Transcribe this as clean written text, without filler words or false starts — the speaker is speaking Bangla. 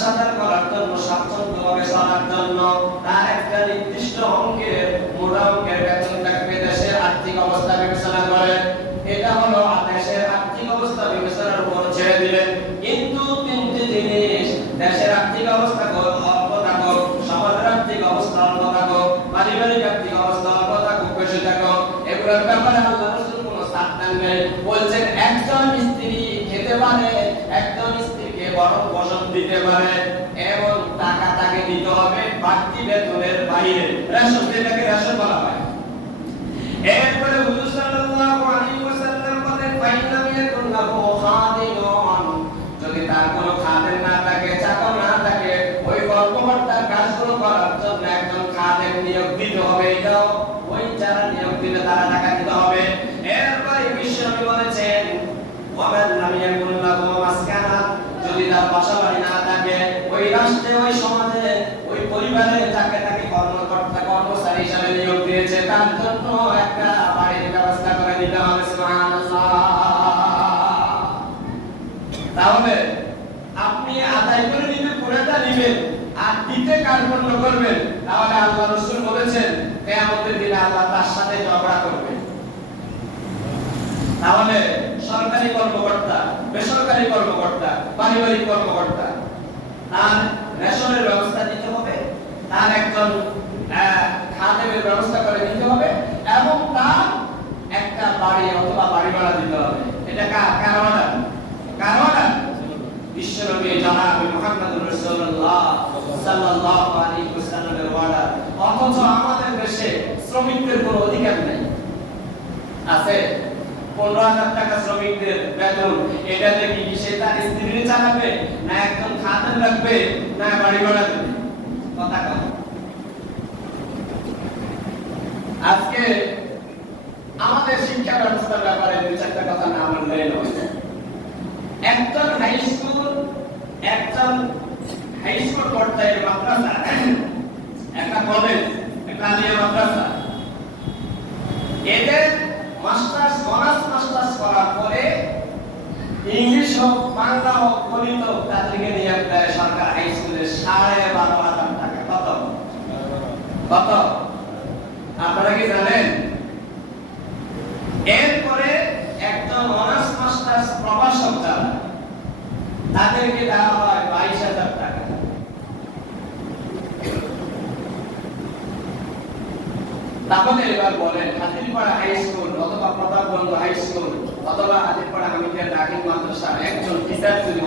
সাথে করার জন্য, স্বাচ্ছন্দ্যভাবে চলার জন্য তার একটা নির্দিষ্ট অঙ্কের মোটা অঙ্কের বেতন থাকবে। দেশের আর্থিক অবস্থা বিবেচনা করে, এটা হলো দেশের আর্থিক অবস্থা বিবেচনার উপর ছেড়ে দিলেন। কিন্তু তিনটি জিনিস, দেশের আর্থিক অবস্থা অল্প থাকুক, সমাজের আর্থিক অবস্থা অল্প থাকুক, পারিবারিক আর্থিক অবস্থা অল্প থাকুক, বেশি থাকুক, এগুলোর ব্যাপারে আল্লাহ রাসূল কোনো ছাড় দেন নাই। বলছেন একজন স্ত্রী খেতে পারে, একজন স্ত্রীকে বরং পোষণ দিতে পারে, এবং টাকা তাকে দিতে হবে বাড়তি বেতনের বাইরে। রেশন, যেটাকে রেশন বলা হয়। এরপরে হুজুর সাল্লাল্লাহু আলাইহি ওয়াসাল্লাম বলেন, ফাইনাম ইয়াকুন লাহু খাদিমুন, যদি তার কোনো খাদেম না থাকে, চাকর না থাকে, ওই কর্মকর্তার কাজগুলো করার জন্য একজন খাদেম নিয়োগ দিতে হবে। এটাও ওই যারা নিয়োগ দিলে তারা টাকা দিতে হবে। এরপরে বিশ্বনবী বলেছেন, ওয়ামান লাম ইয়াকুন লাহু মাসকানাত, যদি তার বাসা বাড়ি না থাকে, ওই রাষ্ট্রে, ওই সমাজে, ওই পরিবারে যাকে তাকে কর্মকর্তা কর্মচারী হিসেবে নিয়োগ দিয়েছে, তার জন্য একটা বাড়ির ব্যবস্থা করে দিতে হবে। সুবহানাল্লাহ। তাহলে আপনি আদায় করে নিতে পুরোটা নেবেন আর দিতে কার্পণ্য করবেন, তাহলে আল্লাহ রাসূল বলেছেন কিয়ামতের দিনে আল্লাহ তার সাথে ঝগড়া করবে। তাহলে সরকারি কর্মকর্তা, বেসরকারি কর্মকর্তা, পারিবারিক কর্মকর্তা, তার রেশনের ব্যবস্থা দিতে হবে, তার একজন খাদেমের ব্যবস্থা করে দিতে হবে, এবং তার একটা বাড়ি অথবা বাড়ি ভাড়া দিতে হবে। এটা কার অর্ডার? কার অর্ডার? বিশ্বনবী জনাব মুহাম্মদুর রাসূলুল্লাহ সাল্লাল্লাহু আলাইহি ওয়াসাল্লামের অর্ডার। অথচ আমাদের দেশে শ্রমিকদের কোনো অধিকার নেই। আছে 15,000 টাকা শ্রমিকদের বেতন, এটাতে কি সে তার স্ত্রী চালাবে, না একজন খাদেম রাখবে, না বাড়ি ভাড়া দেবে? কথা কম। আজকে আমাদের শিক্ষা ব্যবস্থার ব্যাপারে দুই চারটা কথা না বললে নয়। একজন হাই স্কুল পর্যায়ের মাদ্রাসা, একটা কলেজ, একটা আলিয়া মাদ্রাসা, এদের মাস্টার্স, অনার্স মাস্টার্স করার পরে ইংলিশ হোক, বাংলা হোক, গণিত হোক, তাদেরকে নিয়োগ দেয় সরকার হাই স্কুলে 12,500 টাকা। কত? কত? আপনারা কি জানেন? এরপরে একজন অনার্স মাস্টার্স প্রভাষক যারা, তাদেরকে দেওয়া হয় 22,000 টাকা। তাহলে এবার বলেন, হাতিরপাড়া হাই স্কুল অথবা প্রতাপগঞ্জ হাই স্কুল অথবা হাতিরপাড়া হামিদিয়া দাখিল মাদ্রাসার একজন টিচার যদি